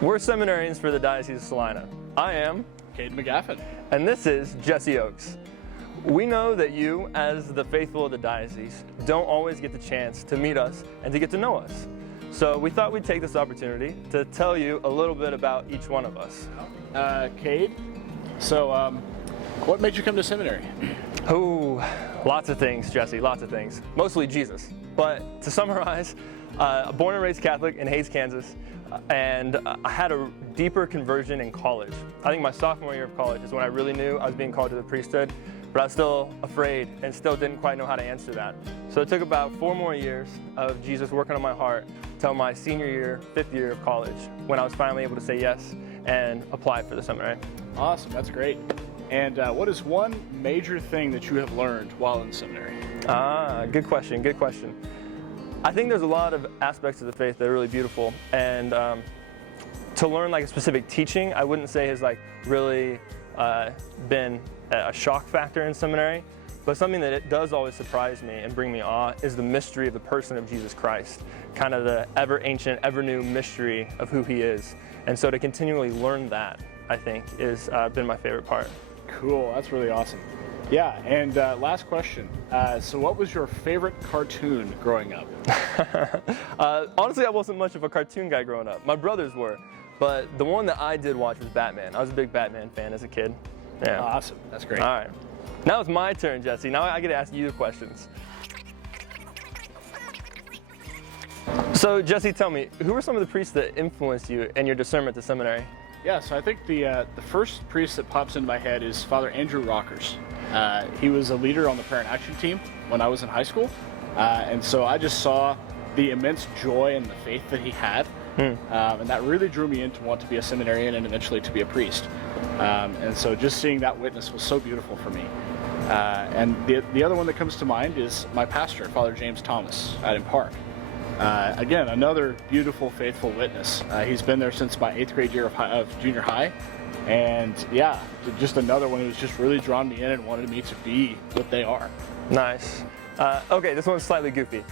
We're seminarians for the Diocese of Salina. I am Kade McGaffin. And this is Jesse Oakes. We know that you, as the faithful of the diocese, don't always get the chance to meet us and to get to know us. So we thought we'd take this opportunity to tell you a little bit about each one of us. Kade, so what made you come to seminary? Oh, lots of things, Jesse, lots of things. Mostly Jesus. But to summarize, born and raised Catholic in Hays, Kansas, and I had a deeper conversion in college. I think my sophomore year of college is when I really knew I was being called to the priesthood, but I was still afraid and still didn't quite know how to answer that. So it took about 4 more years of Jesus working on my heart till my senior year, 5th year of college, when I was finally able to say yes and apply for the seminary. Awesome, that's great. And what is one major thing that you have learned while in seminary? Good question, good question. I think there's a lot of aspects of the faith that are really beautiful, and to learn like a specific teaching, I wouldn't say has like really been a shock factor in seminary, but something that it does always surprise me and bring me awe is the mystery of the person of Jesus Christ, kind of the ever ancient, ever new mystery of who he is. And so to continually learn that, I think, is been my favorite part. Cool, that's really awesome. Yeah, and last question. So what was your favorite cartoon growing up? Honestly, I wasn't much of a cartoon guy growing up. My brothers were, but the one that I did watch was Batman. I was a big Batman fan as a kid. Yeah. Awesome, that's great. All right, now it's my turn, Jesse. Now I get to ask you the questions. So Jesse, tell me, who were some of the priests that influenced you in your discernment to seminary? Yeah, so I think the first priest that pops into my head is Father Andrew Rockers. He was a leader on the prayer and action team when I was in high school, and so I just saw the immense joy and the faith that he had, and that really drew me in to want to be a seminarian and eventually to be a priest. And so just seeing that witness was so beautiful for me. And the other one that comes to mind is my pastor, Father James Thomas, out in Park. Again, another beautiful, faithful witness. He's been there since my 8th grade year of junior high. And yeah, just another one who's just really drawn me in and wanted me to be what they are. Nice. Okay, this one's slightly goofy.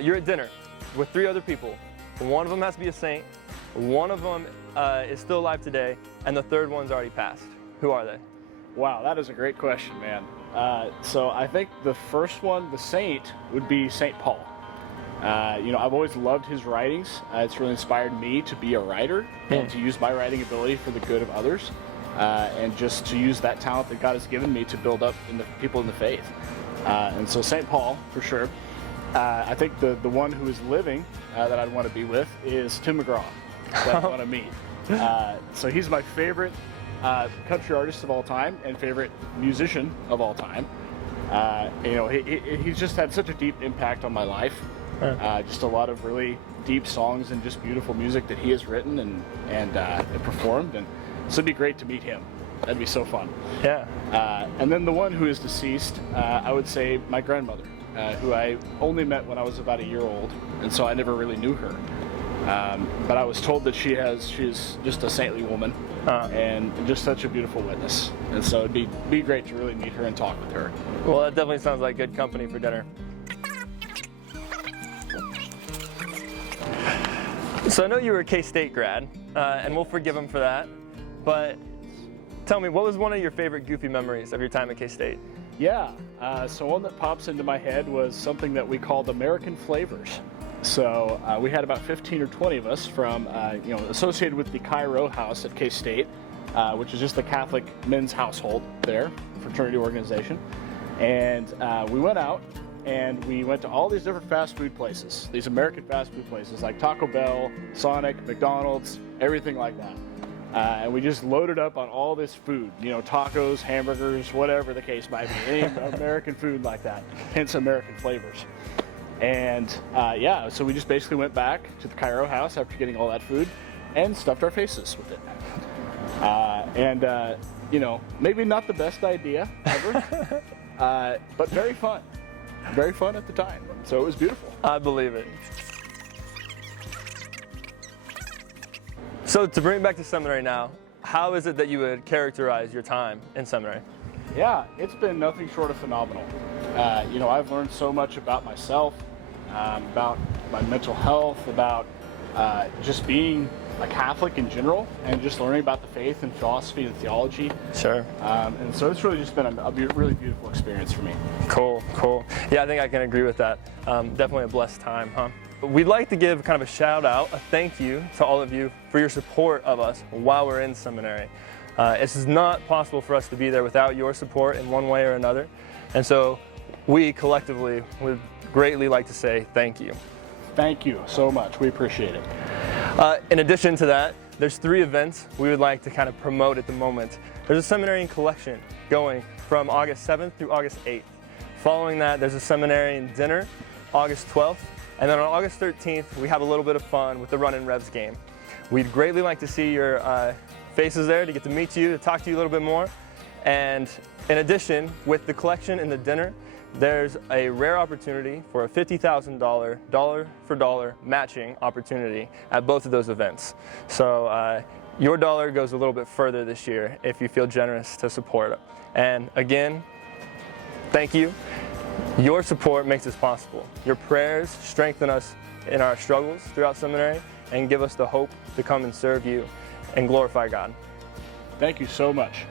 You're at dinner with 3 other people. One of them has to be a saint, one of them is still alive today, and the third one's already passed. Who are they? Wow, that is a great question, man. So I think the first one, the saint, would be St. Paul. I've always loved his writings. It's really inspired me to be a writer and to use my writing ability for the good of others, and just to use that talent that God has given me to build up people in the faith. And so St. Paul, for sure. I think the one who is living that I'd want to be with is Tim McGraw, that I want to meet. So he's my favorite country artist of all time and favorite musician of all time. He's just had such a deep impact on my life. Just a lot of really deep songs and just beautiful music that he has written and performed, and so it'd be great to meet him. That'd be so fun. Yeah. And then the one who is deceased, I would say my grandmother, who I only met when I was about a year old, and so I never really knew her. But I was told that she's just a saintly woman and just such a beautiful witness, and so it'd be great to really meet her and talk with her. Well, that definitely sounds like good company for dinner. So I know you were a K-State grad, and we'll forgive him for that, but tell me, what was one of your favorite goofy memories of your time at K-State? Yeah, so one that pops into my head was something that we called American Flavors. So we had about 15 or 20 of us from, associated with the Chi Rho House at K-State, which is just the Catholic men's household there, fraternity organization. And we went out and we went to all these different fast food places, these American fast food places like Taco Bell, Sonic, McDonald's, everything like that. And we just loaded up on all this food, tacos, hamburgers, whatever the case might be, any American food like that, hence American Flavors. And so we just basically went back to the Chi Rho House after getting all that food and stuffed our faces with it. Maybe not the best idea ever, but very fun. Very fun at the time. So it was beautiful. I believe it. So to bring it back to seminary now, how is it that you would characterize your time in seminary? Yeah, it's been nothing short of phenomenal. I've learned so much about myself, about my mental health, about just being a Catholic in general, and just learning about the faith and philosophy and theology. Sure. And so it's really just been a really beautiful experience for me. Cool, cool. Yeah, I think I can agree with that. Definitely a blessed time, huh? We'd like to give kind of a shout out, a thank you to all of you for your support of us while we're in seminary. This is not possible for us to be there without your support in one way or another. And so we collectively would greatly like to say thank you. Thank you so much. We appreciate it. In addition to that, there's 3 events we would like to kind of promote at the moment. There's a Seminarian collection going from August 7th through August 8th. Following that, there's a Seminarian dinner, August 12th. And then on August 13th, we have a little bit of fun with the Runnin Revs game. We'd greatly like to see your faces there, to get to meet you, to talk to you a little bit more. And in addition, with the collection and the dinner, there's a rare opportunity for a $50,000 dollar-for-dollar matching opportunity at both of those events. So your dollar goes a little bit further this year if you feel generous to support it. And again, thank you. Your support makes this possible. Your prayers strengthen us in our struggles throughout seminary and give us the hope to come and serve you and glorify God. Thank you so much.